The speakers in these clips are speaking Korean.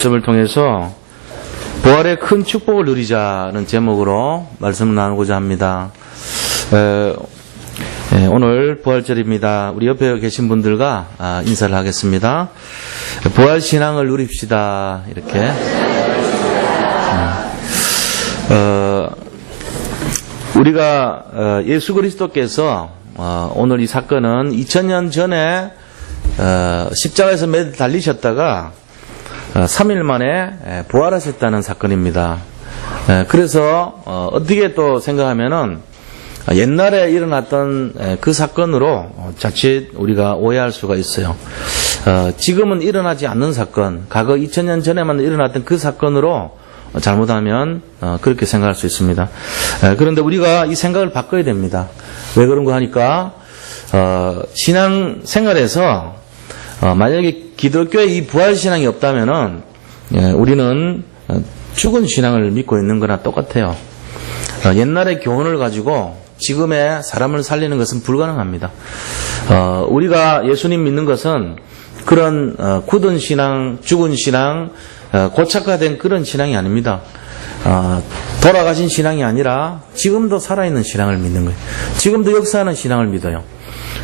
말씀을 통해서 부활의 큰 축복을 누리자는 제목으로 말씀을 나누고자 합니다. 오늘 부활절입니다. 우리 옆에 계신 분들과 인사를 하겠습니다. 부활 신앙을 누립시다. 이렇게. 우리가 예수 그리스도께서 오늘 이 사건은 2000년 전에 십자가에서 매달 달리셨다가 3일 만에 부활하셨다는 사건입니다. 그래서 어떻게 또 생각하면은 옛날에 일어났던 그 사건으로 자칫 우리가 오해할 수가 있어요. 지금은 일어나지 않는 사건, 과거 2000년 전에만 일어났던 그 사건으로 잘못하면 그렇게 생각할 수 있습니다. 그런데 우리가 이 생각을 바꿔야 됩니다. 왜 그런가 하니까 신앙 생활에서 만약에 기독교에 이 부활신앙이 없다면은 우리는 죽은 신앙을 믿고 있는 거나 똑같아요. 옛날의 교훈을 가지고 지금의 사람을 살리는 것은 불가능합니다. 우리가 예수님 믿는 것은 그런 굳은 신앙, 죽은 신앙, 고착화된 그런 신앙이 아닙니다. 돌아가신 신앙이 아니라 지금도 살아있는 신앙을 믿는 거예요. 지금도 역사하는 신앙을 믿어요.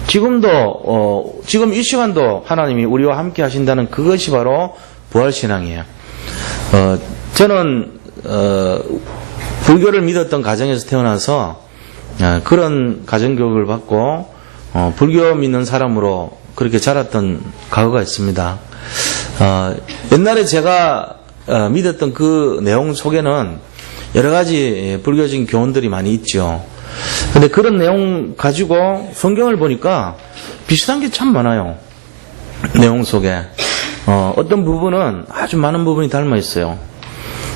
지금도 지금 이 시간도 하나님이 우리와 함께 하신다는 그것이 바로 부활신앙이에요. 저는 불교를 믿었던 가정에서 태어나서 그런 가정교육을 받고 불교 믿는 사람으로 그렇게 자랐던 과거가 있습니다. 옛날에 제가 믿었던 그 내용 속에는 여러 가지 불교적인 교훈들이 많이 있죠. 근데 그런 내용 가지고 성경을 보니까 비슷한 게 참 많아요. 내용 속에. 어떤 부분은 아주 많은 부분이 닮아 있어요.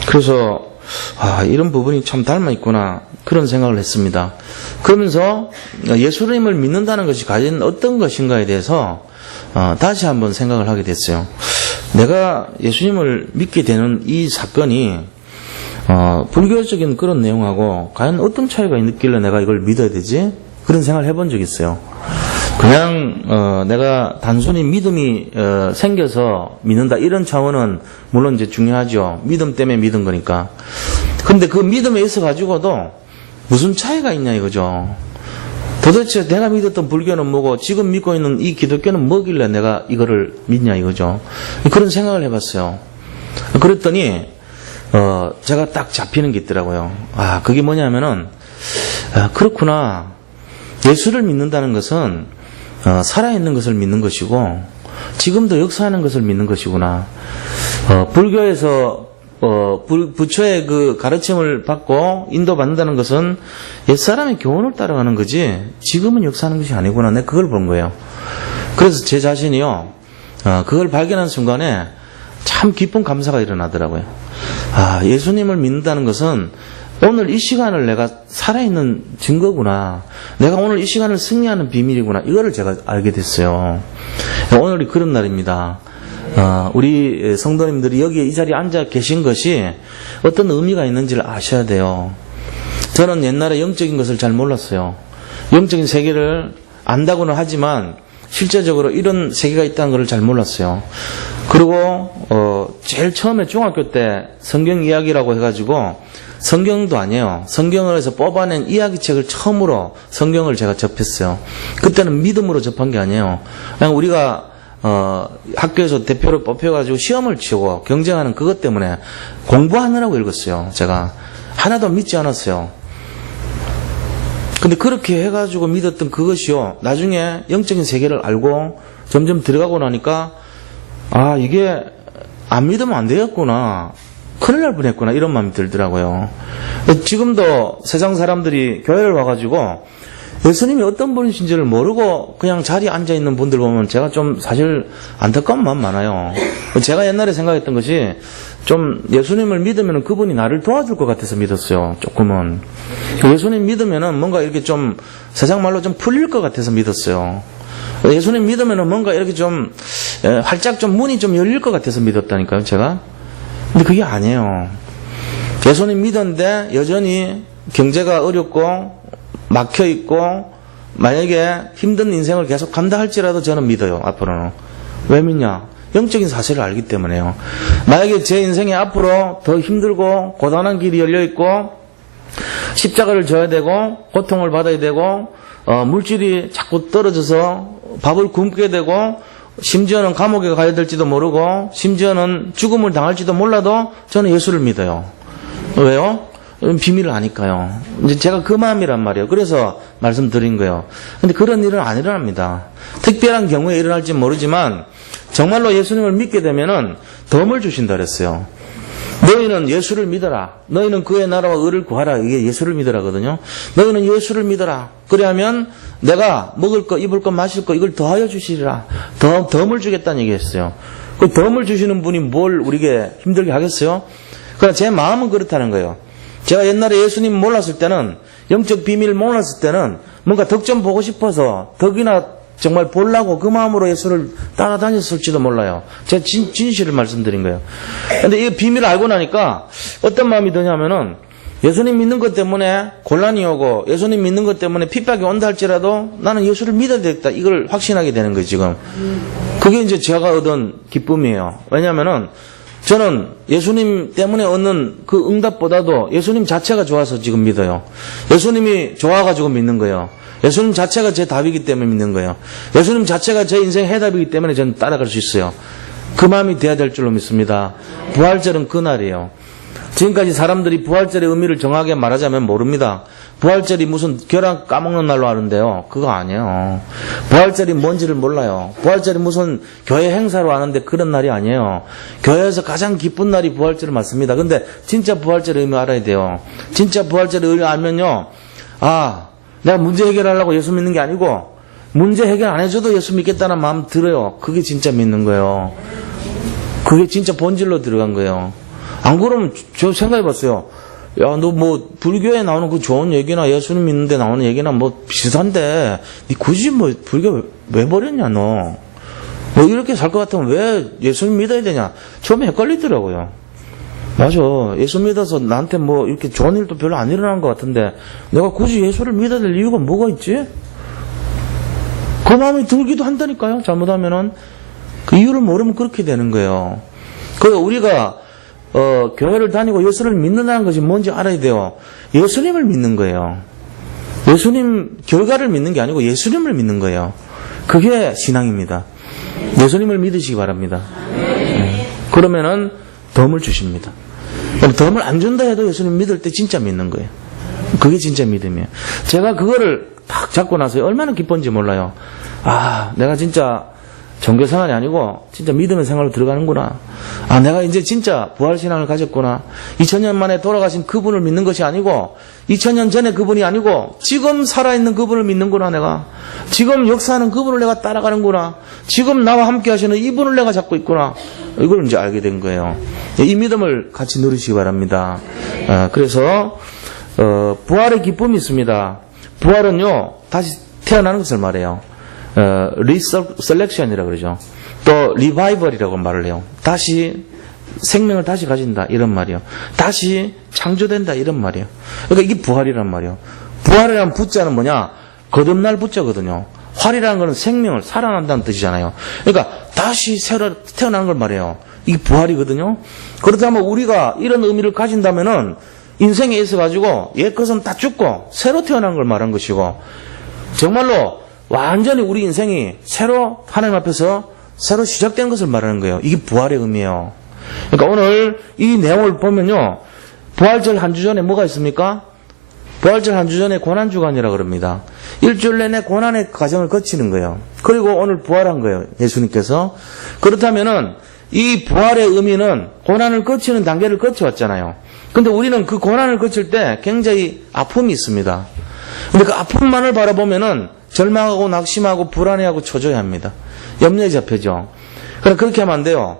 그래서 이런 부분이 참 닮아 있구나 그런 생각을 했습니다. 그러면서 예수님을 믿는다는 것이 과연 어떤 것인가에 대해서 다시 한번 생각을 하게 됐어요. 내가 예수님을 믿게 되는 이 사건이 불교적인 그런 내용하고 과연 어떤 차이가 있길래 내가 이걸 믿어야 되지? 그런 생각을 해본 적이 있어요. 그냥 내가 단순히 믿음이 생겨서 믿는다 이런 차원은 물론 이제 중요하죠. 믿음 때문에 믿은 거니까. 근데 그 믿음에 있어 가지고도 무슨 차이가 있냐 이거죠. 도대체 내가 믿었던 불교는 뭐고 지금 믿고 있는 이 기독교는 뭐길래 내가 이거를 믿냐 이거죠. 그런 생각을 해봤어요. 그랬더니 제가 딱 잡히는 게 있더라고요. 그게 뭐냐면은 그렇구나. 예수를 믿는다는 것은 살아있는 것을 믿는 것이고 지금도 역사하는 것을 믿는 것이구나. 불교에서 부처의 그 가르침을 받고 인도받는다는 것은 옛사람의 교훈을 따라가는 거지 지금은 역사하는 것이 아니구나. 내가 그걸 본 거예요. 그래서 제 자신이요 그걸 발견한 순간에 참 기쁜 감사가 일어나더라고요. 예수님을 믿는다는 것은 오늘 이 시간을 내가 살아있는 증거구나. 내가 오늘 이 시간을 승리하는 비밀이구나. 이거를 제가 알게 됐어요. 오늘이 그런 날입니다. 우리 성도님들이 여기에 이 자리에 앉아 계신 것이 어떤 의미가 있는지를 아셔야 돼요. 저는 옛날에 영적인 것을 잘 몰랐어요. 영적인 세계를 안다고는 하지만 실제적으로 이런 세계가 있다는 것을 잘 몰랐어요. 그리고 제일 처음에 중학교 때 성경 이야기라고 해가지고 성경도 아니에요. 성경에서 뽑아낸 이야기책을 처음으로 성경을 제가 접했어요. 그때는 믿음으로 접한 게 아니에요. 그냥 우리가 학교에서 대표를 뽑혀가지고 시험을 치고 경쟁하는 그것 때문에 공부하느라고 읽었어요. 제가 하나도 믿지 않았어요. 근데 그렇게 해가지고 믿었던 그것이요 나중에 영적인 세계를 알고 점점 들어가고 나니까 이게 안 믿으면 안 되겠구나. 큰일 날 뻔했구나. 이런 마음이 들더라고요. 지금도 세상 사람들이 교회를 와가지고 예수님이 어떤 분이신지를 모르고 그냥 자리에 앉아있는 분들 보면 제가 좀 사실 안타까운 마음 많아요. 제가 옛날에 생각했던 것이 좀 예수님을 믿으면 그분이 나를 도와줄 것 같아서 믿었어요. 조금은. 예수님 믿으면 뭔가 이렇게 좀 세상 말로 좀 풀릴 것 같아서 믿었어요. 예수님 믿으면 뭔가 이렇게 좀 활짝 좀 문이 좀 열릴 것 같아서 믿었다니까요, 제가. 근데 그게 아니에요. 예수님 믿었는데 여전히 경제가 어렵고 막혀있고 만약에 힘든 인생을 계속 간다 할지라도 저는 믿어요. 앞으로는. 왜 믿냐? 영적인 사실을 알기 때문에요. 만약에 제 인생에 앞으로 더 힘들고 고단한 길이 열려있고 십자가를 져야 되고 고통을 받아야 되고 물질이 자꾸 떨어져서 밥을 굶게 되고 심지어는 감옥에 가야 될지도 모르고 심지어는 죽음을 당할지도 몰라도 저는 예수를 믿어요. 왜요? 비밀을 아니까요. 이제 제가 그 마음이란 말이에요. 그래서 말씀드린 거예요. 근데 그런 일은 안 일어납니다. 특별한 경우에 일어날지 모르지만 정말로 예수님을 믿게 되면은 덤을 주신다 그랬어요. 너희는 예수를 믿어라. 너희는 그의 나라와 의를 구하라. 이게 예수를 믿으라거든요. 너희는 예수를 믿어라. 그래야면 내가 먹을 거, 입을 거, 마실 거 이걸 더하여 주시리라. 덤을 주겠다는 얘기했어요. 그 덤을 주시는 분이 뭘 우리에게 힘들게 하겠어요? 그러나 제 마음은 그렇다는 거예요. 제가 옛날에 예수님 몰랐을 때는, 영적 비밀을 몰랐을 때는 뭔가 덕 좀 보고 싶어서 덕이나 정말 보려고 그 마음으로 예수를 따라다녔을지도 몰라요. 제가 진실을 말씀드린 거예요. 근데 이 비밀을 알고 나니까 어떤 마음이 드냐면은 예수님 믿는 것 때문에 곤란이 오고 예수님 믿는 것 때문에 핍박이 온다 할지라도 나는 예수를 믿어야 되겠다. 이걸 확신하게 되는 거예요, 지금. 그게 이제 제가 얻은 기쁨이에요. 왜냐면은 저는 예수님 때문에 얻는 그 응답보다도 예수님 자체가 좋아서 지금 믿어요. 예수님이 좋아가지고 믿는 거예요. 예수님 자체가 제 답이기 때문에 믿는 거예요. 예수님 자체가 제 인생 해답이기 때문에 저는 따라갈 수 있어요. 그 마음이 돼야 될 줄로 믿습니다. 부활절은 그날이에요. 지금까지 사람들이 부활절의 의미를 정확하게 말하자면 모릅니다. 부활절이 무슨 계란 까먹는 날로 아는데요. 그거 아니에요. 부활절이 뭔지를 몰라요. 부활절이 무슨 교회 행사로 아는데 그런 날이 아니에요. 교회에서 가장 기쁜 날이 부활절을 맞습니다. 근데 진짜 부활절의 의미 알아야 돼요. 진짜 부활절의 의미 알면요. 내가 문제 해결하려고 예수 믿는 게 아니고 문제 해결 안 해줘도 예수 믿겠다는 마음 들어요. 그게 진짜 믿는 거예요. 그게 진짜 본질로 들어간 거예요. 안 그러면 저 생각해봤어요. 야, 너 뭐 불교에 나오는 그 좋은 얘기나 예수님 믿는데 나오는 얘기나 뭐 비슷한데 니 굳이 뭐 불교 왜 버렸냐 너. 뭐 이렇게 살 것 같으면 왜 예수님 믿어야 되냐. 처음에 헷갈리더라고요. 맞아. 예수 믿어서 나한테 뭐 이렇게 좋은 일도 별로 안 일어난 것 같은데 내가 굳이 예수를 믿어야 될 이유가 뭐가 있지? 그 마음이 들기도 한다니까요. 잘못하면은. 그 이유를 모르면 그렇게 되는 거예요. 그래서 우리가 교회를 다니고 예수를 믿는다는 것이 뭔지 알아야 돼요. 예수님을 믿는 거예요. 예수님 결과를 믿는 게 아니고 예수님을 믿는 거예요. 그게 신앙입니다. 예수님을 믿으시기 바랍니다. 그러면은 덤을 주십니다. 덤을 안 준다 해도 예수님 믿을 때 진짜 믿는 거예요. 그게 진짜 믿음이에요. 제가 그거를 딱 잡고 나서 얼마나 기쁜지 몰라요. 내가 진짜 종교생활이 아니고 진짜 믿음의 생활로 들어가는구나. 내가 이제 진짜 부활신앙을 가졌구나. 2000년 만에 돌아가신 그분을 믿는 것이 아니고 2000년 전에 그분이 아니고 지금 살아있는 그분을 믿는구나. 내가 지금 역사하는 그분을 내가 따라가는구나. 지금 나와 함께 하시는 이분을 내가 잡고 있구나. 이걸 이제 알게 된 거예요. 이 믿음을 같이 누리시기 바랍니다. 그래서 부활의 기쁨이 있습니다. 부활은요 다시 태어나는 것을 말해요. 리셀렉션이라고 그러죠. 또 리바이벌이라고 말을 해요. 다시 생명을 다시 가진다 이런 말이에요. 다시 창조된다 이런 말이에요. 그러니까 이게 부활이란 말이에요. 부활이란 부자는 뭐냐? 거듭날 부자거든요. 활이라는 것은 생명을 살아난다는 뜻이잖아요. 그러니까 다시 새로 태어나는 걸 말해요. 이게 부활이거든요. 그렇다면 우리가 이런 의미를 가진다면은 인생에 있어가지고 옛 것은 다 죽고 새로 태어난 걸 말한 것이고 정말로 완전히 우리 인생이 새로 하나님 앞에서 새로 시작된 것을 말하는 거예요. 이게 부활의 의미예요. 그러니까 오늘 이 내용을 보면요. 부활절 한 주 전에 뭐가 있습니까? 부활절 한 주 전에 고난주간이라고 그럽니다. 일주일 내내 고난의 과정을 거치는 거예요. 그리고 오늘 부활한 거예요. 예수님께서. 그렇다면은 이 부활의 의미는 고난을 거치는 단계를 거쳐왔잖아요. 근데 우리는 그 고난을 거칠 때 굉장히 아픔이 있습니다. 근데 그 아픔만을 바라보면은 절망하고 낙심하고 불안해하고 초조해 합니다. 염려에 잡혀죠. 그럼 그렇게 하면 안 돼요.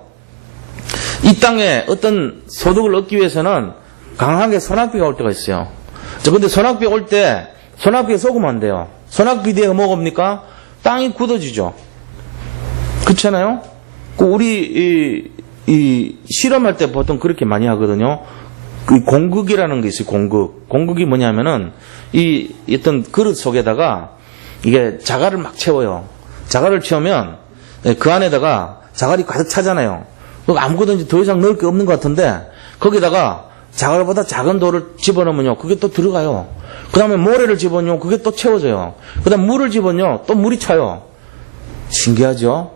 이 땅에 어떤 소득을 얻기 위해서는 강하게 소낙비가 올 때가 있어요. 근데 소낙비 올 때 소낙비에 속으면 안 돼요. 소낙비 뒤에 뭐가 옵니까? 땅이 굳어지죠. 그렇잖아요? 우리 이 실험할 때 보통 그렇게 많이 하거든요. 그 공극이라는 게 있어요. 공극이 뭐냐면은 이 어떤 그릇 속에다가 이게 자갈을 막 채워요. 자갈을 채우면 그 안에다가 자갈이 가득 차잖아요. 아무것도 이제 더 이상 넣을 게 없는 것 같은데 거기다가 자갈보다 작은 돌을 집어넣으면요, 그게 또 들어가요. 그 다음에 모래를 집어넣으면 그게 또 채워져요. 그 다음 물을 집어넣으면 또 물이 차요. 신기하죠?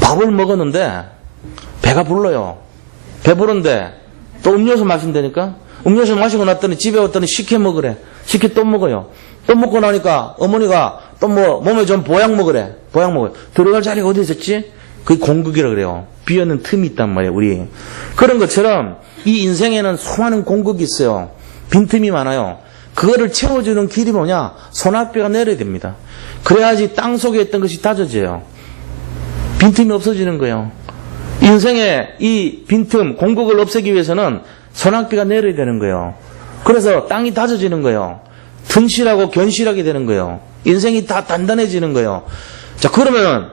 밥을 먹었는데 배가 불러요. 배부른데 또 음료수 마신다니까? 음료수 마시고 났더니 집에 왔더니 식혜 먹으래. 식혜 또 먹어요. 또 먹고 나니까 어머니가 또 뭐 몸에 좀 보약 먹으래. 보약 먹어요. 들어갈 자리가 어디 있었지? 그게 공극이라 그래요. 비어있는 틈이 있단 말이에요, 우리. 그런 것처럼 이 인생에는 수많은 공극이 있어요. 빈틈이 많아요. 그거를 채워주는 길이 뭐냐? 소낙비가 내려야 됩니다. 그래야지 땅 속에 있던 것이 다져져요. 빈틈이 없어지는 거예요. 인생의 이 빈틈, 공극을 없애기 위해서는 소낙비가 내려야 되는 거예요. 그래서 땅이 다져지는 거예요. 튼실하고 견실하게 되는 거예요. 인생이 다 단단해지는 거예요. 자, 그러면은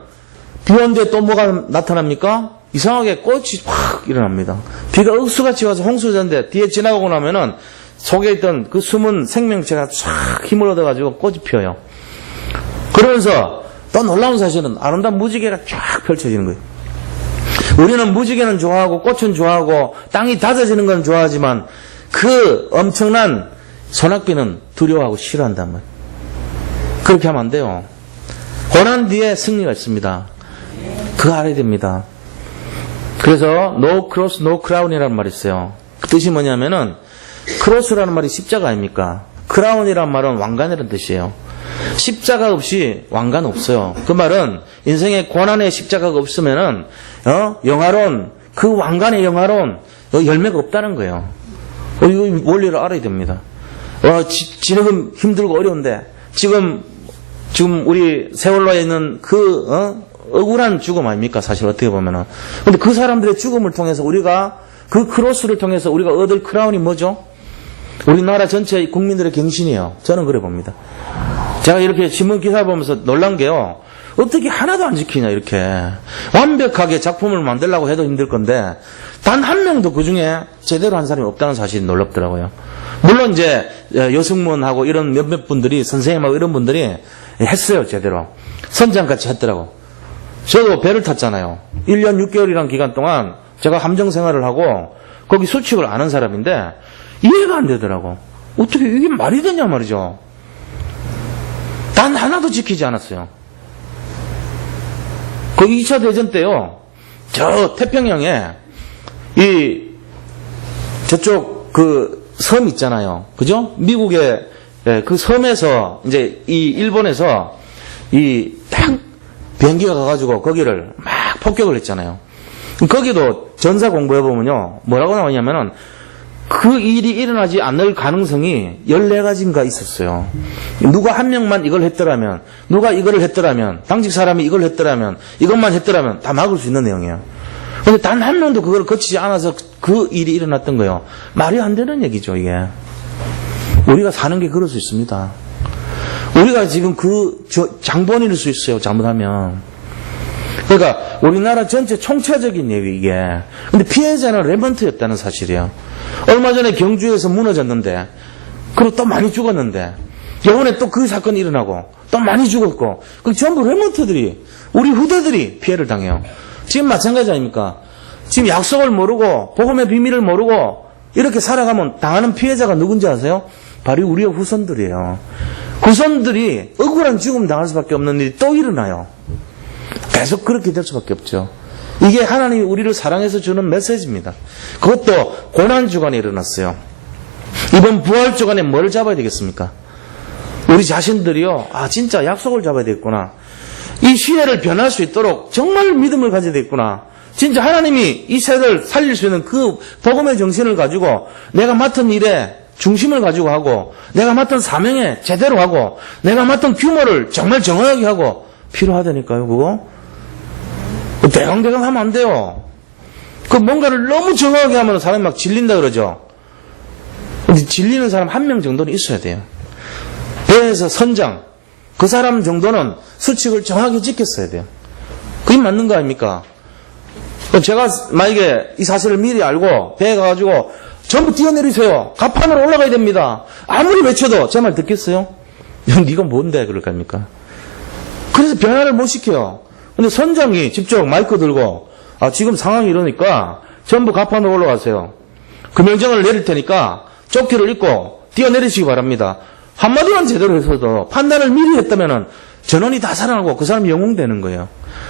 비 오는데 또 뭐가 나타납니까? 이상하게 꽃이 확 일어납니다. 비가 억수같이 와서 홍수전데 뒤에 지나가고 나면은 속에 있던 그 숨은 생명체가 쫙 힘을 얻어가지고 꽃이 피어요. 그러면서 또 놀라운 사실은 아름다운 무지개가 쫙 펼쳐지는 거예요. 우리는 무지개는 좋아하고 꽃은 좋아하고 땅이 다져지는 건 좋아하지만 그 엄청난 소낙비는 두려워하고 싫어한단 말이에요. 그렇게 하면 안 돼요. 고난 뒤에 승리가 있습니다. 그거 알아야 됩니다. 그래서 no cross, no crown이라는 말이 있어요. 그 뜻이 뭐냐면은 크로스라는 말이 십자가 아닙니까? 크라운이라는 말은 왕관이라는 뜻이에요. 십자가 없이 왕관 없어요. 그 말은 인생의 고난의 십자가가 없으면은 영화로운 그 왕관의 영화로운 열매가 없다는 거예요. 이 원리를 알아야 됩니다. 지금 힘들고 어려운데 지금 우리 세월로에 있는 그 억울한 죽음 아닙니까? 사실 어떻게 보면은. 근데 그 사람들의 죽음을 통해서 우리가 그 크로스를 통해서 우리가 얻을 크라운이 뭐죠? 우리나라 전체 국민들의 경신이에요. 저는 그래 봅니다. 제가 이렇게 신문 기사 보면서 놀란 게요. 어떻게 하나도 안 지키냐 이렇게. 완벽하게 작품을 만들려고 해도 힘들 건데 단 한 명도 그중에 제대로 한 사람이 없다는 사실이 놀랍더라고요. 물론 이제 여승문하고 이런 몇몇 분들이 선생님하고 이런 분들이 했어요. 제대로. 선장같이 했더라고. 저도 배를 탔잖아요. 1년 6개월이라는 기간 동안 제가 함정 생활을 하고 거기 수칙을 아는 사람인데 이해가 안 되더라고. 어떻게 이게 말이 되냐 말이죠. 단 하나도 지키지 않았어요. 그 2차 대전 때요. 저 태평양에 저쪽 그 섬 있잖아요. 그죠? 미국의 그 섬에서 이제 이 일본에서 딱 비행기가 가가지고 거기를 막 폭격을 했잖아요. 거기도 전사 공부해보면요. 뭐라고 나오냐면은 그 일이 일어나지 않을 가능성이 14가지인가 있었어요. 누가 한 명만 이걸 했더라면, 누가 이거를 했더라면, 당직 사람이 이걸 했더라면, 이것만 했더라면 다 막을 수 있는 내용이에요. 근데 단 한 명도 그걸 거치지 않아서 그 일이 일어났던 거예요. 말이 안 되는 얘기죠, 이게. 우리가 사는 게 그럴 수 있습니다. 우리가 지금 장본인일 수 있어요, 잘못하면. 그러니까 우리나라 전체 총체적인 얘기 이게. 근데 피해자는 레먼트였다는 사실이에요. 얼마 전에 경주에서 무너졌는데, 그리고 또 많이 죽었는데, 이번에 또 그 사건이 일어나고, 또 많이 죽었고, 그 전부 레먼트들이, 우리 후대들이 피해를 당해요. 지금 마찬가지 아닙니까? 지금 약속을 모르고, 복음의 비밀을 모르고, 이렇게 살아가면 당하는 피해자가 누군지 아세요? 바로 우리의 후손들이에요. 후손들이 억울한 죽음 당할 수밖에 없는 일이 또 일어나요. 계속 그렇게 될 수밖에 없죠. 이게 하나님이 우리를 사랑해서 주는 메시지입니다. 그것도 고난주간에 일어났어요. 이번 부활주간에 뭘 잡아야 되겠습니까? 우리 자신들이요. 진짜 약속을 잡아야 되겠구나. 이 시대를 변할 수 있도록 정말 믿음을 가져야 되겠구나. 진짜 하나님이 이 세대를 살릴 수 있는 그 복음의 정신을 가지고 내가 맡은 일에 중심을 가지고 하고 내가 맡은 사명에 제대로 하고 내가 맡은 규모를 정말 정확하게 하고 필요하다니까요. 그거 대강대강 하면 안 돼요. 그 뭔가를 너무 정확하게 하면 사람이 막 질린다 그러죠. 근데 질리는 사람 한 명 정도는 있어야 돼요. 배에서 선장 그 사람 정도는 수칙을 정확히 지켰어야 돼요. 그게 맞는 거 아닙니까? 제가 만약에 이 사실을 미리 알고 배에 가가지고 전부 뛰어내리세요. 갑판으로 올라가야 됩니다. 아무리 외쳐도 제 말 듣겠어요? 네가 뭔데 그럴 겁니까? 그래서 변화를 못 시켜요. 근데 선장이 직접 마이크 들고 지금 상황이 이러니까 전부 갑판으로 올라가세요. 금영정을 내릴 테니까 조끼를 입고 뛰어내리시기 바랍니다. 한마디만 제대로 해서도 판단을 미리 했다면은 전원이 다 살아나고 그 사람이 영웅되는 거예요.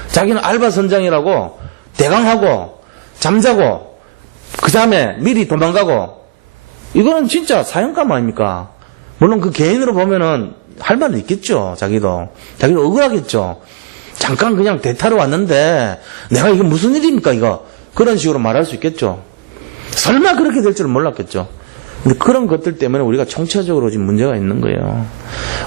자기는 알바 선장이라고 대강하고 잠자고 그 다음에 미리 도망가고 이거는 진짜 사형감 아닙니까? 물론 그 개인으로 보면은 할 말은 있겠죠. 자기도 억울하겠죠. 잠깐 그냥 대타로 왔는데 내가 이게 무슨 일입니까 이거 그런 식으로 말할 수 있겠죠. 설마 그렇게 될 줄은 몰랐겠죠. 근데 그런 것들 때문에 우리가 총체적으로 지금 문제가 있는 거예요.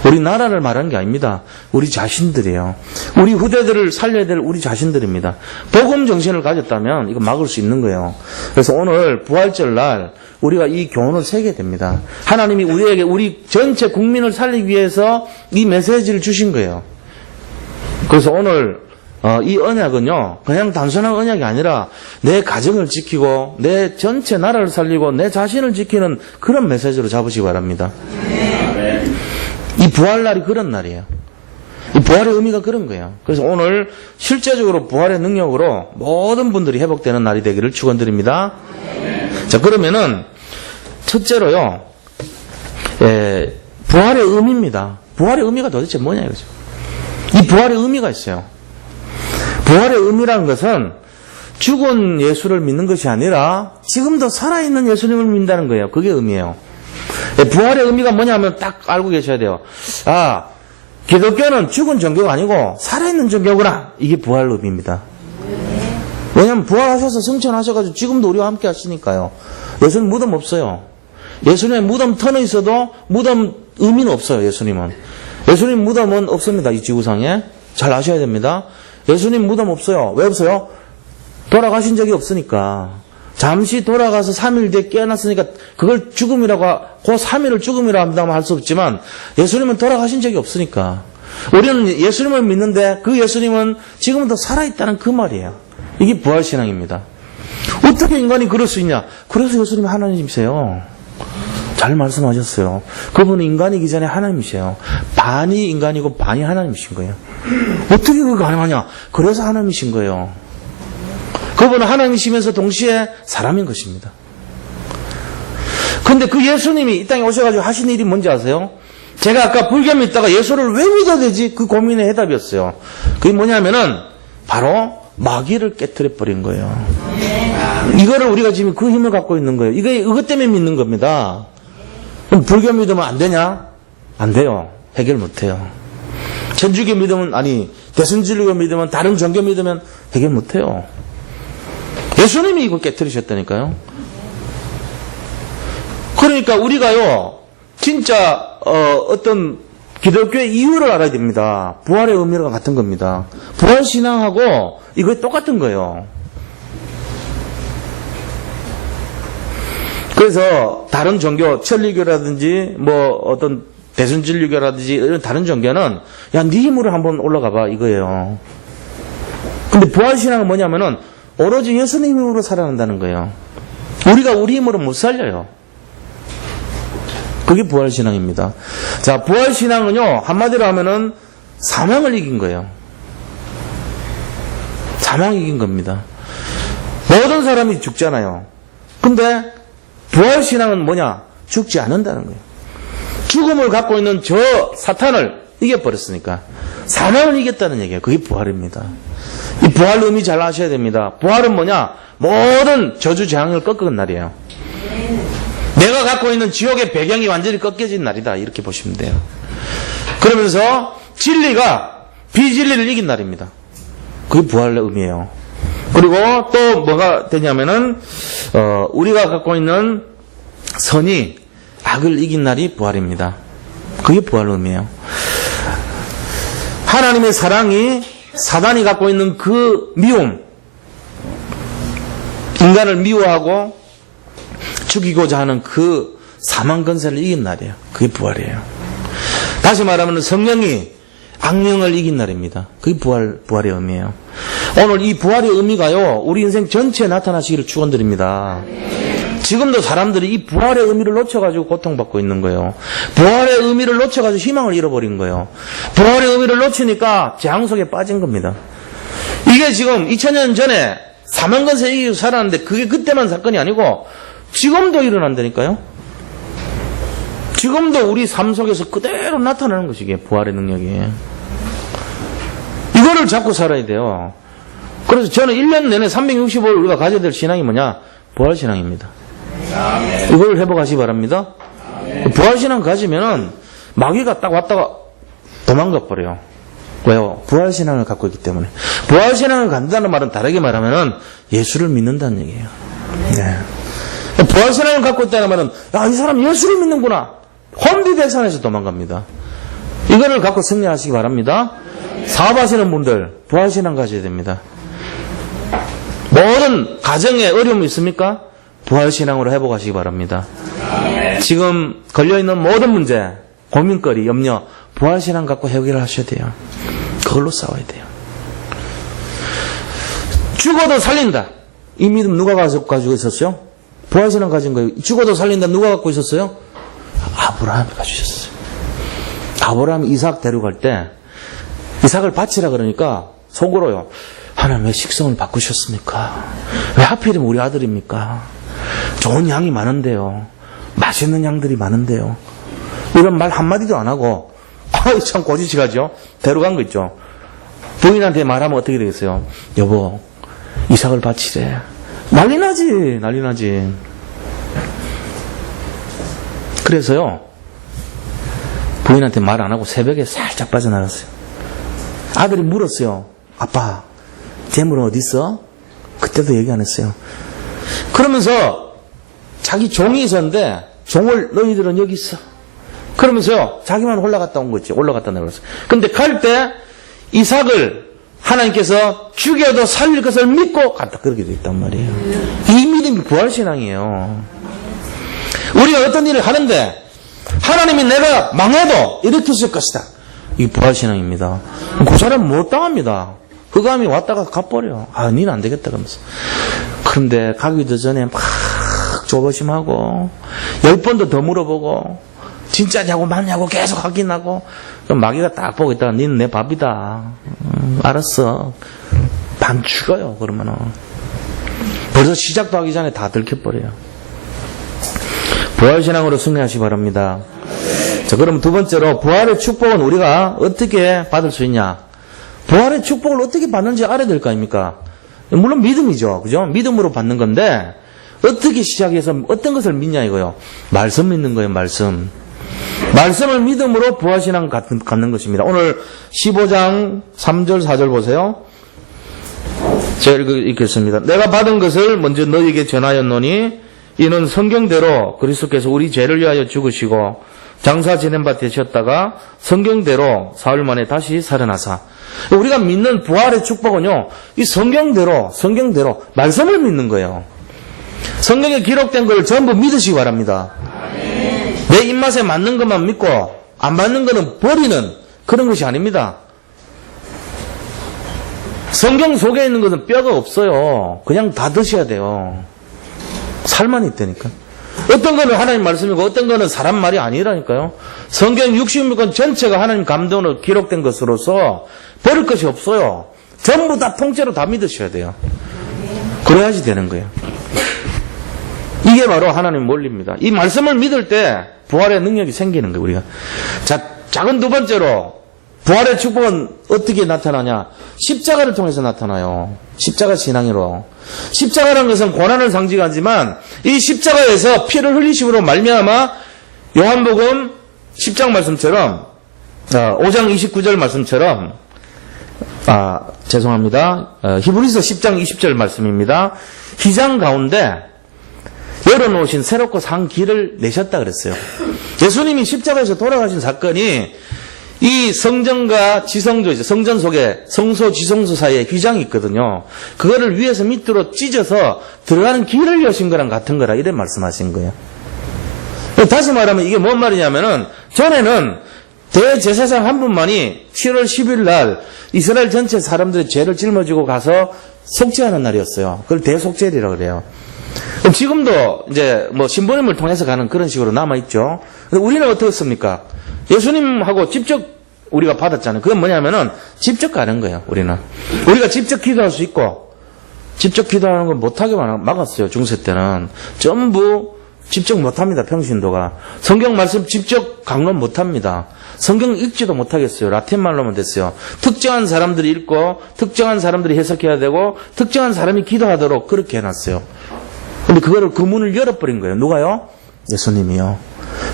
우리 나라를 말하는 게 아닙니다. 우리 자신들이에요. 우리 후대들을 살려야 될 우리 자신들입니다. 복음 정신을 가졌다면 이거 막을 수 있는 거예요. 그래서 오늘 부활절 날 우리가 이 교훈을 새게 됩니다. 하나님이 우리에게 우리 전체 국민을 살리기 위해서 이 메시지를 주신 거예요. 그래서 오늘 이 언약은요 그냥 단순한 언약이 아니라 내 가정을 지키고 내 전체 나라를 살리고 내 자신을 지키는 그런 메시지로 잡으시기 바랍니다. 이 부활날이 그런 날이에요. 이 부활의 의미가 그런 거예요. 그래서 오늘 실제적으로 부활의 능력으로 모든 분들이 회복되는 날이 되기를 축원드립니다. 자, 그러면은 첫째로요 부활의 의미입니다. 부활의 의미가 도대체 뭐냐 이거죠. 이 부활의 의미가 있어요. 부활의 의미라는 것은 죽은 예수를 믿는 것이 아니라 지금도 살아있는 예수님을 믿는다는 거예요. 그게 의미예요. 부활의 의미가 뭐냐면 딱 알고 계셔야 돼요. 기독교는 죽은 종교가 아니고 살아있는 종교구나. 이게 부활 의미입니다. 왜냐하면 부활하셔서 승천하셔가지고 지금도 우리와 함께 하시니까요. 예수님 무덤 없어요. 예수님의 무덤 터는 있어도 무덤 의미는 없어요. 예수님은 무덤은 없습니다. 이 지구상에. 잘 아셔야 됩니다. 예수님 무덤 없어요. 왜 없어요? 돌아가신 적이 없으니까. 잠시 돌아가서 3일 뒤에 깨어났으니까 그걸 죽음이라고, 그 3일을 죽음이라고 한다면 할 수 없지만 예수님은 돌아가신 적이 없으니까. 우리는 예수님을 믿는데 그 예수님은 지금도 살아있다는 그 말이에요. 이게 부활신앙입니다. 어떻게 인간이 그럴 수 있냐? 그래서 예수님이 하나님이세요. 잘 말씀하셨어요. 그분은 인간이기 전에 하나님이세요. 반이 인간이고 반이 하나님이신 거예요. 어떻게 그거 가능하냐? 그래서 하나님이신 거예요. 그분은 하나님이시면서 동시에 사람인 것입니다. 그런데 그 예수님이 이 땅에 오셔가지고 하신 일이 뭔지 아세요? 제가 아까 불교 믿다가 예수를 왜 믿어야 되지? 그 고민의 해답이었어요. 그게 뭐냐면은 바로 마귀를 깨트려 버린 거예요. 이거를 우리가 지금 그 힘을 갖고 있는 거예요. 이것 때문에 믿는 겁니다. 그럼 불교 믿으면 안 되냐? 안 돼요. 해결 못 해요. 천주교 믿으면, 대승진리교 믿으면, 다른 종교 믿으면 해결 못 해요. 예수님이 이거 깨트리셨다니까요. 그러니까 우리가요, 진짜, 어떤 기독교의 이유를 알아야 됩니다. 부활의 의미가 같은 겁니다. 부활신앙하고 이거 똑같은 거예요. 그래서 다른 종교, 천리교라든지 어떤 대승진리교라든지 이런 다른 종교는 네 힘으로 한번 올라가 봐 이거예요. 근데 부활신앙은 뭐냐면은 오로지 예수님 힘으로 살아난다는 거예요. 우리가 우리 힘으로 못 살려요. 그게 부활신앙입니다. 자, 부활신앙은요 한마디로 하면은 사망을 이긴 거예요. 사망 이긴 겁니다. 모든 사람이 죽잖아요. 근데 부활신앙은 뭐냐? 죽지 않는다는 거예요. 죽음을 갖고 있는 저 사탄을 이겨버렸으니까 사망을 이겼다는 얘기예요. 그게 부활입니다. 이 부활 의미 잘 아셔야 됩니다. 부활은 뭐냐? 모든 저주 재앙을 꺾은 날이에요. 내가 갖고 있는 지옥의 배경이 완전히 꺾여진 날이다. 이렇게 보시면 돼요. 그러면서 진리가 비진리를 이긴 날입니다. 그게 부활의 의미예요. 그리고 또 뭐가 되냐면은 우리가 갖고 있는 선이 악을 이긴 날이 부활입니다. 그게 부활의 의미예요. 하나님의 사랑이 사단이 갖고 있는 그 미움, 인간을 미워하고 죽이고자 하는 그 사망 권세를 이긴 날이에요. 그게 부활이에요. 다시 말하면 성령이 악령을 이긴 날입니다. 그게 부활의 의미예요. 오늘 이 부활의 의미가요, 우리 인생 전체에 나타나시기를 축원드립니다. 지금도 사람들이 이 부활의 의미를 놓쳐가지고 고통받고 있는 거예요. 부활의 의미를 놓쳐가지고 희망을 잃어버린 거예요. 부활의 의미를 놓치니까 재앙 속에 빠진 겁니다. 이게 지금 2000년 전에 사망건세 이기고 살았는데 그게 그때만 사건이 아니고 지금도 일어난다니까요. 지금도 우리 삶 속에서 그대로 나타나는 것이 이게 부활의 능력이. 이거를 잡고 살아야 돼요. 그래서 저는 1년 내내 365일 우리가 가져야 될 신앙이 뭐냐? 부활신앙입니다. 이걸 회복하시기 바랍니다. 부활신앙 가지면은 마귀가 딱 왔다가 도망가 버려요. 왜요? 부활신앙을 갖고 있기 때문에. 부활신앙을 갖는다는 말은 다르게 말하면은 예수를 믿는다는 얘기예요. 네. 부활신앙을 갖고 있다는 말은 야, 이 사람 예수를 믿는구나. 혼비백산에서 도망갑니다. 이거를 갖고 승리하시기 바랍니다. 사업하시는 분들 부활신앙 가져야 됩니다. 모든 가정에 어려움이 있습니까? 부활신앙으로 회복하시기 바랍니다. 지금 걸려있는 모든 문제, 고민거리, 염려 부활신앙 갖고 해결을 하셔야 돼요. 그걸로 싸워야 돼요. 죽어도 살린다. 이 믿음 누가 가지고 있었어요? 부활신앙 가진 거예요. 죽어도 살린다 누가 갖고 있었어요? 아브라함이 가지셨어요. 아브라함이 이삭 데려갈 때 이삭을 바치라 그러니까 속으로요. 하나님 왜 식성을 바꾸셨습니까? 왜 하필이면 우리 아들입니까? 좋은 양이 많은데요. 맛있는 양들이 많은데요. 이런 말 한마디도 안 하고 참 고지식하죠. 데려간 거 있죠. 부인한테 말하면 어떻게 되겠어요? 여보 이삭을 바치래. 난리 나지. 그래서요 부인한테 말 안 하고 새벽에 살짝 빠져나갔어요. 아들이 물었어요. 아빠 재물은 어디 있어? 그때도 얘기 안 했어요. 그러면서 자기 종이 있었는데 종을 너희들은 여기 있어. 그러면서요 자기만 올라갔다 온 거지. 올라갔다 내려왔어요. 근데 갈 때 이삭을 하나님께서 죽여도 살릴 것을 믿고 갔다. 그렇게 돼 있단 말이에요. 이 믿음이 부활신앙이에요. 우리가 어떤 일을 하는데 하나님이 내가 망해도 일으키실 것이다. 이게 부활신앙입니다. 그 사람은 못 당합니다. 흑암이 왔다가 가버려. 아, 니는 안 되겠다 그러면서. 그런데 가기도 전에 막 조바심하고 10번도 더 물어보고 진짜냐고 맞냐고 계속 확인하고 그럼 마귀가 딱 보고 있다가 니는 내 밥이다. 알았어. 반 죽어요. 그러면은 벌써 시작도 하기 전에 다 들켜버려요. 부활신앙으로 승리하시기 바랍니다. 자, 그럼 두 번째로 부활의 축복은 우리가 어떻게 받을 수 있냐? 부활의 축복을 어떻게 받는지 알아야 될 거 아닙니까? 물론 믿음이죠. 그죠? 믿음으로 받는 건데 어떻게 시작해서 어떤 것을 믿냐 이거요. 말씀 믿는 거예요. 말씀을 믿음으로 부활신앙 갖는 것입니다. 오늘 15장 3절 4절 보세요. 제가 읽겠습니다. 내가 받은 것을 먼저 너희에게 전하였노니 이는 성경대로 그리스도께서 우리 죄를 위하여 죽으시고 장사 지낸 바 되셨다가 성경대로 사흘 만에 다시 살아나사. 우리가 믿는 부활의 축복은요, 이 성경대로 말씀을 믿는 거예요. 성경에 기록된 걸 전부 믿으시기 바랍니다. 내 입맛에 맞는 것만 믿고 안 맞는 거는 버리는 그런 것이 아닙니다. 성경 속에 있는 것은 뼈가 없어요. 그냥 다 드셔야 돼요. 살만 있다니까. 어떤 거는 하나님 말씀이고 어떤 거는 사람 말이 아니라니까요. 성경 66권 전체가 하나님 감동으로 기록된 것으로서 버릴 것이 없어요. 전부 다 통째로 다 믿으셔야 돼요. 그래야지 되는 거예요. 이게 바로 하나님 원리입니다. 이 말씀을 믿을 때 부활의 능력이 생기는 거예요. 우리가. 자, 작은 두 번째로 부활의 축복은 어떻게 나타나냐? 십자가를 통해서 나타나요. 십자가 신앙으로. 십자가라는 것은 고난을 상징하지만 이 십자가에서 피를 흘리심으로 말미암아 요한복음 10장 말씀처럼 5장 29절 말씀처럼 죄송합니다. 히브리서 10장 20절 말씀입니다. 휘장 가운데 열어놓으신 새롭고 산 길을 내셨다 그랬어요. 예수님이 십자가에서 돌아가신 사건이 이 성전과 지성소이죠. 성전 속에 성소 지성소 사이에 휘장이 있거든요. 그거를 위에서 밑으로 찢어서 들어가는 길을 여신 거랑 같은 거라 이래 말씀하신 거예요. 다시 말하면 이게 뭔 말이냐면은 전에는 대제사장 한 분만이 7월 10일 날 이스라엘 전체 사람들의 죄를 짊어지고 가서 속죄하는 날이었어요. 그걸 대속죄일이라고 그래요. 지금도 이제 뭐 신부님을 통해서 가는 그런 식으로 남아있죠. 근데 우리는 어떻습니까? 예수님하고 직접 우리가 받았잖아요. 그건 뭐냐면은 직접 가는 거예요. 우리가 직접 기도할 수 있고 직접 기도하는 걸 못하게 막았어요. 중세 때는 전부 직접 못합니다. 평신도가 성경 말씀 직접 강론 못합니다. 성경 읽지도 못하겠어요. 라틴 말로만 됐어요. 특정한 사람들이 읽고 특정한 사람들이 해석해야 되고 특정한 사람이 기도하도록 그렇게 해놨어요. 근데 그 문을 열어버린 거예요. 누가요? 예수님이요.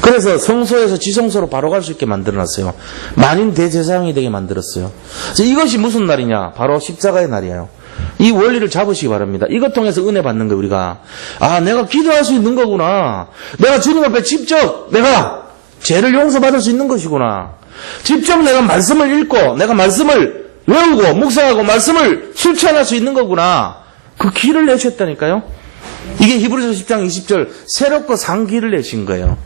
그래서 성소에서 지성소로 바로 갈 수 있게 만들어놨어요. 만인 대제사장이 되게 만들었어요. 그래서 이것이 무슨 날이냐? 바로 십자가의 날이에요. 이 원리를 잡으시기 바랍니다. 이것 통해서 은혜 받는 거예요. 우리가 내가 기도할 수 있는 거구나. 내가 주님 앞에 직접 내가 죄를 용서받을 수 있는 것이구나. 직접 내가 말씀을 읽고 내가 말씀을 외우고 묵상하고 말씀을 실천할 수 있는 거구나. 그 길을 내셨다니까요. 이게 히브리서 10장 20절 새롭고 산 길을 내신 거예요.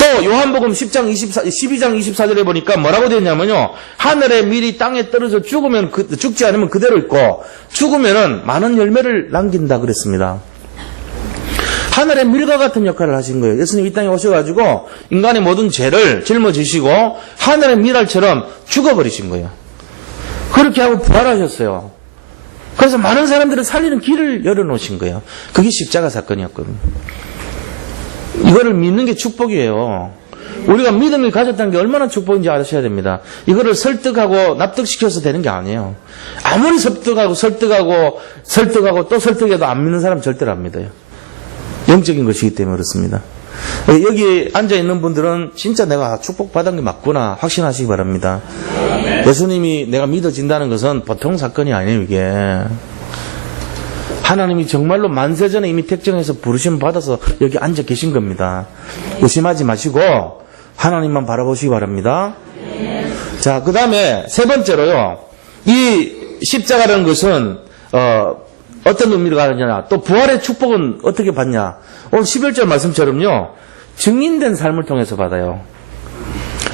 또 요한복음 12장 24절에 보니까 뭐라고 되어 있냐면요. 하늘의 밀이 땅에 떨어져 죽지 않으면 그대로 있고 죽으면은 많은 열매를 남긴다 그랬습니다. 하늘의 밀과 같은 역할을 하신 거예요. 예수님 이 땅에 오셔가지고 인간의 모든 죄를 짊어지시고 하늘의 밀알처럼 죽어버리신 거예요. 그렇게 하고 부활하셨어요. 그래서 많은 사람들을 살리는 길을 열어놓으신 거예요. 그게 십자가 사건이었거든요. 이거를 믿는 게 축복이에요. 우리가 믿음을 가졌다는 게 얼마나 축복인지 아셔야 됩니다. 이거를 설득하고 납득시켜서 되는 게 아니에요. 아무리 설득하고 또 설득해도 안 믿는 사람 절대로 안 믿어요. 영적인 것이기 때문에 그렇습니다. 여기 앉아있는 분들은 진짜 내가 축복받은 게 맞구나 확신하시기 바랍니다. 예수님이 내가 믿어진다는 것은 보통 사건이 아니에요. 이게 하나님이 정말로 만세전에 이미 택정해서 부르심 받아서 여기 앉아 계신 겁니다. 의심하지 마시고 하나님만 바라보시기 바랍니다. 자, 그 다음에 세 번째로요. 이 십자가라는 것은 어떤 의미를 가느냐, 또 부활의 축복은 어떻게 받냐. 오늘 11절 말씀처럼요. 증인된 삶을 통해서 받아요.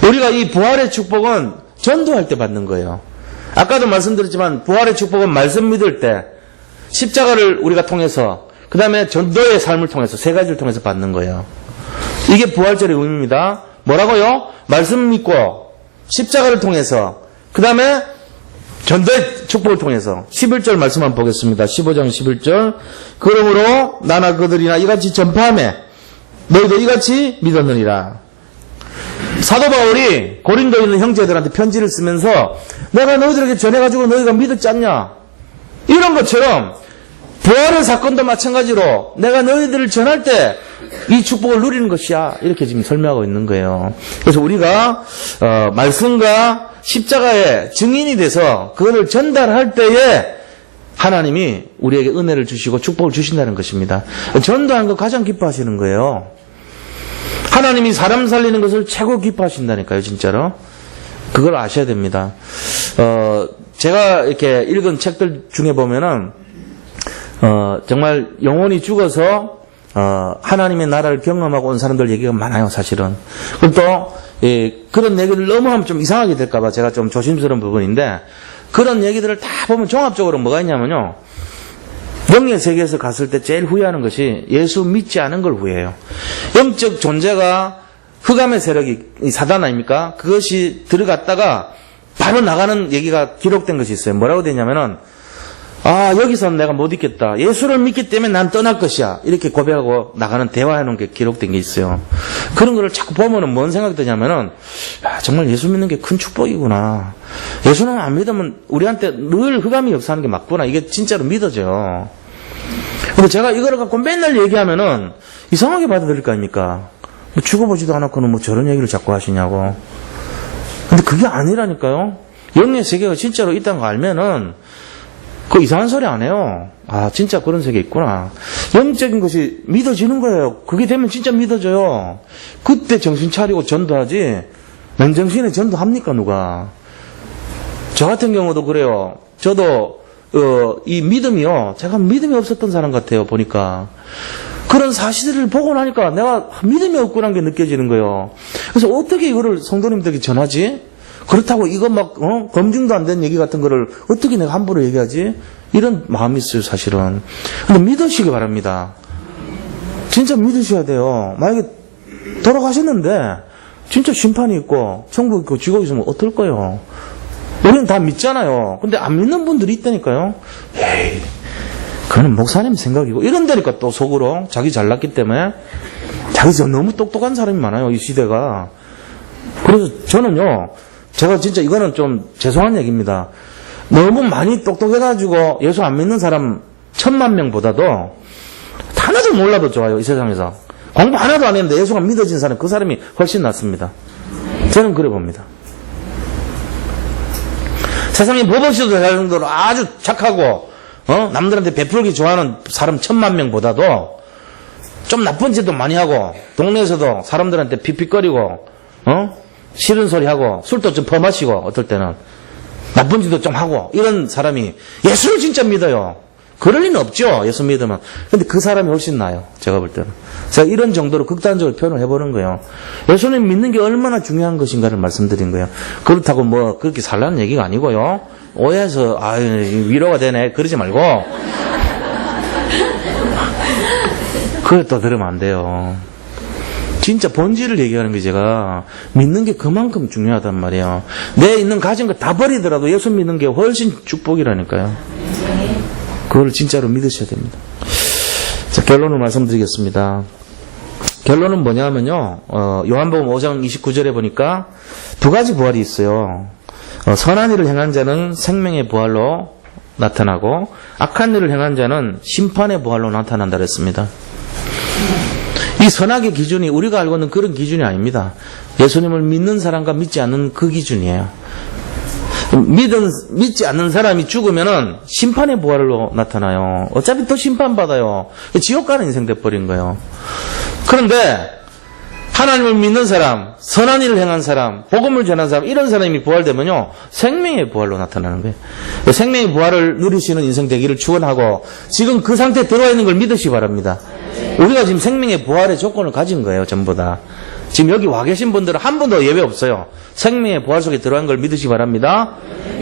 우리가 이 부활의 축복은 전도할 때 받는 거예요. 아까도 말씀드렸지만 부활의 축복은 말씀 믿을 때 십자가를 우리가 통해서 그 다음에 전도의 삶을 통해서 세 가지를 통해서 받는 거예요. 이게 부활절의 의미입니다. 뭐라고요? 말씀 믿고 십자가를 통해서 그 다음에 전도의 축복을 통해서 11절 말씀 한번 보겠습니다. 15장 11절 그러므로 나나 그들이나 이같이 전파하며 너희도 이같이 믿었느니라. 사도 바울이 고린도에 있는 형제들한테 편지를 쓰면서 내가 너희들에게 전해가지고 너희가 믿었지 않냐 이런 것처럼 부활의 사건도 마찬가지로 내가 너희들을 전할 때 이 축복을 누리는 것이야 이렇게 지금 설명하고 있는 거예요. 그래서 우리가 말씀과 십자가의 증인이 돼서 그것을 전달할 때에 하나님이 우리에게 은혜를 주시고 축복을 주신다는 것입니다. 전도하는 거 가장 기뻐하시는 거예요. 하나님이 사람 살리는 것을 최고 기뻐하신다니까요. 진짜로 그걸 아셔야 됩니다. 제가 이렇게 읽은 책들 중에 보면은 정말 영혼이 죽어서 하나님의 나라를 경험하고 온 사람들 얘기가 많아요. 사실은. 그럼 또 그런 얘기를 너무 하면 좀 이상하게 될까 봐 제가 좀 조심스러운 부분인데 그런 얘기들을 다 보면 종합적으로 뭐가 있냐면요. 영의 세계에서 갔을 때 제일 후회하는 것이 예수 믿지 않은 걸 후회해요. 영적 존재가 흑암의 세력이 사단 아닙니까? 그것이 들어갔다가 바로 나가는 얘기가 기록된 것이 있어요. 뭐라고 되냐면은 여기서는 내가 못 있겠다. 예수를 믿기 때문에 난 떠날 것이야. 이렇게 고백하고 나가는 대화해놓은 게 기록된 게 있어요. 그런 거를 자꾸 보면은 뭔 생각이 드냐면은 정말 예수 믿는 게 큰 축복이구나. 예수는 안 믿으면 우리한테 늘 흑암이 역사하는 게 맞구나. 이게 진짜로 믿어져요. 근데 제가 이거를 갖고 맨날 얘기하면은 이상하게 받아들일 거 아닙니까? 뭐 죽어보지도 않았고는 뭐 저런 얘기를 자꾸 하시냐고. 근데 그게 아니라니까요. 영의 세계가 진짜로 있다는 거 알면은 그 이상한 소리 안 해요. 진짜 그런 세계 있구나. 영적인 것이 믿어지는 거예요. 그게 되면 진짜 믿어져요. 그때 정신 차리고 전도하지. 맨정신에 전도합니까 누가? 저 같은 경우도 그래요. 저도 이 믿음이요. 제가 믿음이 없었던 사람 같아요. 보니까. 그런 사실을 보고 나니까 내가 믿음이 없구나 게 느껴지는 거예요. 그래서 어떻게 이거를 성도님들에게 전하지? 그렇다고 이거 막 검증도 안 된 얘기 같은 거를 어떻게 내가 함부로 얘기하지? 이런 마음이 있어요. 사실은. 근데 믿으시기 바랍니다. 진짜 믿으셔야 돼요. 만약에 돌아가셨는데 진짜 심판이 있고 천국 있고 지옥 있으면 어떨 거예요? 우리는 다 믿잖아요. 근데 안 믿는 분들이 있다니까요. 에이, 그거는 목사님 생각이고 이런다니까 또 속으로 자기 잘났기 때문에 자기 너무 똑똑한 사람이 많아요. 이 시대가. 그래서 저는요, 제가 진짜 이거는 좀 죄송한 얘기입니다. 너무 많이 똑똑해가지고 예수 안 믿는 사람 1000만 명보다도 하나도 몰라도 좋아요. 이 세상에서 공부 하나도 안 했는데 예수가 믿어진 사람, 그 사람이 훨씬 낫습니다. 저는 그래 봅니다. 세상에 법 없이도 될 정도로 아주 착하고 남들한테 베풀기 좋아하는 사람 1000만 명보다도 좀 나쁜 짓도 많이 하고 동네에서도 사람들한테 픽픽거리고 싫은 소리 하고 술도 좀 퍼마시고 어떨 때는 나쁜 짓도 좀 하고 이런 사람이 예수를 진짜 믿어요. 그럴 리는 없죠. 예수 믿으면. 근데 그 사람이 훨씬 나아요. 제가 볼 때는. 제가 이런 정도로 극단적으로 표현을 해보는 거예요. 예수님 믿는 게 얼마나 중요한 것인가를 말씀드린 거예요. 그렇다고 뭐 그렇게 살라는 얘기가 아니고요. 오해해서 위로가 되네 그러지 말고 그걸 또 들으면 안 돼요. 진짜 본질을 얘기하는 게 제가 믿는 게 그만큼 중요하단 말이에요. 내 있는 가진 거 다 버리더라도 예수 믿는 게 훨씬 축복이라니까요. 그걸 진짜로 믿으셔야 됩니다. 자, 결론을 말씀드리겠습니다. 결론은 뭐냐면요. 요한복음 5장 29절에 보니까 두 가지 부활이 있어요. 선한 일을 행한 자는 생명의 부활로 나타나고 악한 일을 행한 자는 심판의 부활로 나타난다 그랬습니다. 이 선악의 기준이 우리가 알고 있는 그런 기준이 아닙니다. 예수님을 믿는 사람과 믿지 않는 그 기준이에요. 믿지 않는 사람이 죽으면은 심판의 부활로 나타나요. 어차피 또 심판받아요. 지옥 가는 인생 돼버린 거예요. 그런데 하나님을 믿는 사람, 선한 일을 행한 사람, 복음을 전한 사람, 이런 사람이 부활되면요 생명의 부활로 나타나는 거예요. 생명의 부활을 누리시는 인생 되기를 축원하고 지금 그 상태에 들어와 있는 걸 믿으시기 바랍니다. 우리가 지금 생명의 부활의 조건을 가진 거예요. 전부 다. 지금 여기 와 계신 분들은 한 분도 예외 없어요. 생명의 부활 속에 들어간 걸 믿으시기 바랍니다.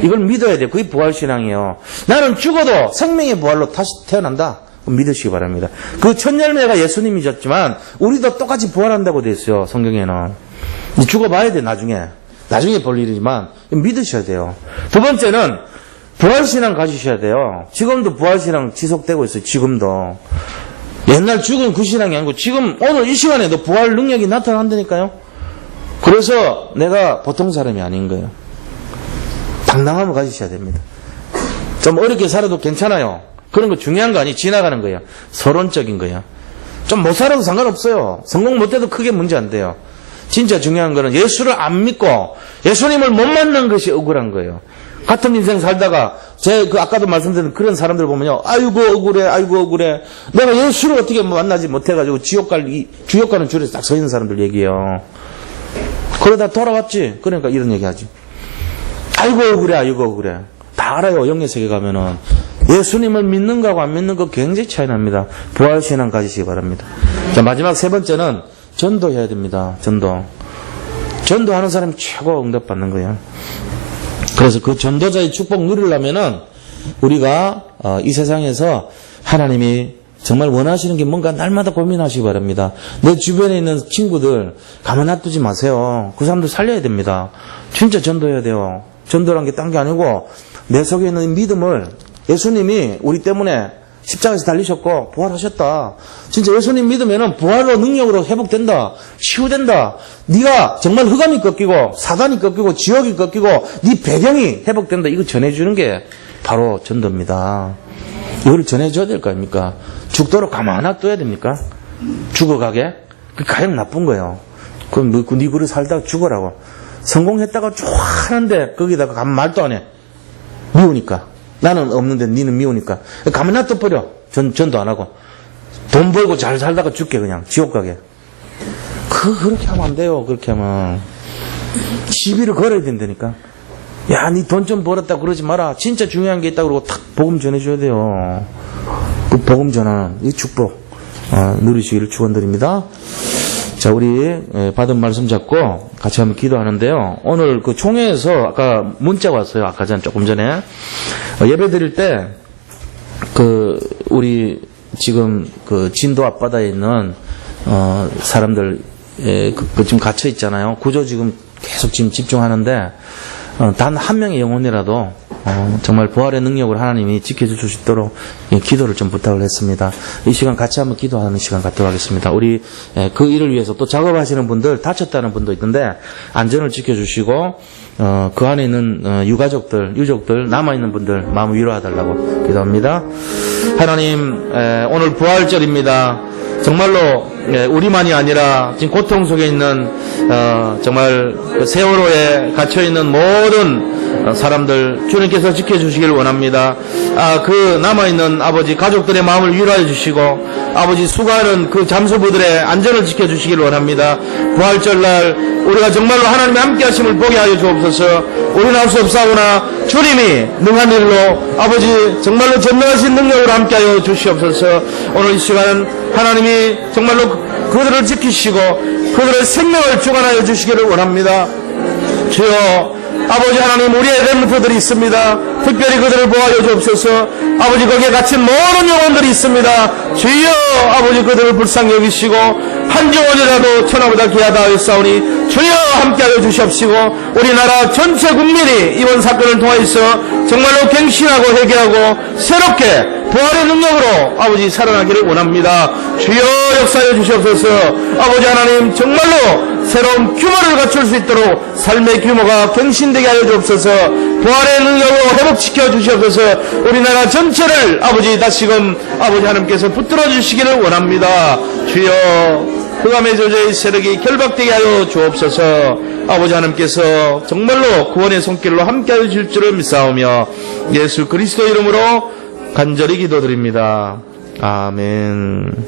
이걸 믿어야 돼요. 그게 부활신앙이에요. 나는 죽어도 생명의 부활로 다시 태어난다. 믿으시기 바랍니다. 그 첫 열매가 예수님이셨지만 우리도 똑같이 부활한다고 되어 있어요. 성경에는. 죽어봐야 돼. 나중에 볼 일이지만 믿으셔야 돼요. 두 번째는 부활신앙 가지셔야 돼요. 지금도 부활신앙 지속되고 있어요. 지금도. 옛날 죽은 그 신앙이 아니고 지금 오늘 이 시간에 도 부활 능력이 나타난다니까요. 그래서 내가 보통 사람이 아닌 거예요. 당당함을 가지셔야 됩니다. 좀 어렵게 살아도 괜찮아요. 그런 거 중요한 거 아니, 지나가는 거예요. 서론적인 거예요. 좀 못 살아도 상관없어요. 성공 못해도 크게 문제 안 돼요. 진짜 중요한 거는 예수를 안 믿고 예수님을 못 만난 것이 억울한 거예요. 같은 인생 살다가 아까도 말씀드린 그런 사람들 보면요, 아이고 억울해. 내가 예수를 어떻게 만나지 못해가지고 지옥 가는 줄에서 딱 서 있는 사람들 얘기해요. 그러다 돌아왔지. 그러니까 이런 얘기하지. 아이고 억울해. 다 알아요. 영의 세계 가면은 예수님을 믿는 거하고 안 믿는 거 굉장히 차이 납니다. 부활신앙 가지시기 바랍니다. 자, 마지막 세 번째는 전도해야 됩니다. 전도하는 사람이 최고 응답받는 거예요. 그래서 그 전도자의 축복 누리려면은 우리가 이 세상에서 하나님이 정말 원하시는 게 뭔가 날마다 고민하시기 바랍니다. 내 주변에 있는 친구들 가만 놔두지 마세요. 그 사람들 살려야 됩니다. 진짜 전도해야 돼요. 전도란 게 딴 게 아니고 내 속에 있는 믿음을, 예수님이 우리 때문에 십자가에서 달리셨고 부활하셨다. 진짜 예수님 믿으면은 부활로 능력으로 회복된다. 치유된다. 네가 정말 흑암이 꺾이고 사단이 꺾이고 지옥이 꺾이고 네 배경이 회복된다. 이거 전해주는 게 바로 전도입니다. 이걸 전해줘야 될 거 아닙니까? 죽도록 가만 놔둬야 됩니까? 죽어가게? 그 가장 나쁜 거예요. 그럼 네 그릇 살다가 죽어라고. 성공했다가 쭉 하는데 거기다가 가만 말도 안 해. 미우니까. 나는 없는데 니는 미우니까. 가만 놔둬버려. 전도 안 하고. 돈 벌고 잘 살다가 죽게 그냥. 지옥 가게. 그렇게 하면 안 돼요. 그렇게 하면. 시비를 걸어야 된다니까. 야, 니 돈 좀 벌었다 그러지 마라. 진짜 중요한 게 있다 그러고 탁 복음 전해줘야 돼요. 그 복음 전하는 이 축복 누리시기를 축원드립니다. 자, 우리 받은 말씀 잡고 같이 한번 기도하는데요. 오늘 그 총회에서 아까 문자 왔어요. 아까 조금 전에 예배 드릴 때 우리 지금 그 진도 앞바다에 있는 사람들 지금 갇혀 있잖아요. 구조 지금 계속 지금 집중하는데 단 한 명의 영혼이라도 정말 부활의 능력을 하나님이 지켜줄 수 있도록 기도를 좀 부탁을 했습니다. 이 시간 같이 한번 기도하는 시간 갖도록 하겠습니다. 우리 그 일을 위해서 또 작업하시는 분들, 다쳤다는 분도 있는데 안전을 지켜주시고 그 안에 있는 유족들 남아있는 분들 마음 위로해달라고 기도합니다. 하나님, 오늘 부활절입니다. 정말로 우리만이 아니라 지금 고통 속에 있는 정말 세월호에 갇혀있는 모든 사람들 주님께서 지켜주시길 원합니다. 그 남아있는 아버지 가족들의 마음을 위로해 주시고 아버지 수고하는 그 잠수부들의 안전을 지켜주시길 원합니다. 부활절날 우리가 정말로 하나님의 함께하심을 보게 하여 주옵소서. 우리는 할 수 없사오나 주님이 능한 일로 아버지 정말로 전능하신 능력으로 함께하여 주시옵소서. 오늘 이 시간 하나님이 정말로 그들을 지키시고 그들의 생명을 주관하여 주시기를 원합니다. 주여 아버지 하나님, 우리의 렘넌트들이 있습니다. 특별히 그들을 보호하여 주옵소서. 아버지 거기에 갇힌 모든 영혼들이 있습니다. 주여 아버지 그들을 불쌍히 여기시고 한 영혼이라도 천하보다 귀하다 하였사오니 주여 함께하여 주시옵시고 우리나라 전체 국민이 이번 사건을 통하여서 정말로 갱신하고 회개하고 새롭게 부활의 능력으로 아버지 살아나기를 원합니다. 주여 역사해 주시옵소서. 아버지 하나님, 정말로 새로운 규모를 갖출 수 있도록 삶의 규모가 갱신되게 하여 주옵소서. 부활의 능력으로 회복시켜 주시옵소서. 우리나라 전체를 아버지 다시금 아버지 하나님께서 붙들어 주시기를 원합니다. 주여 흑암의 저주의 세력이 결박되게 하여 주옵소서. 아버지 하나님께서 정말로 구원의 손길로 함께하여 주실 줄을 믿사오며 예수 그리스도 이름으로 간절히 기도드립니다. 아멘.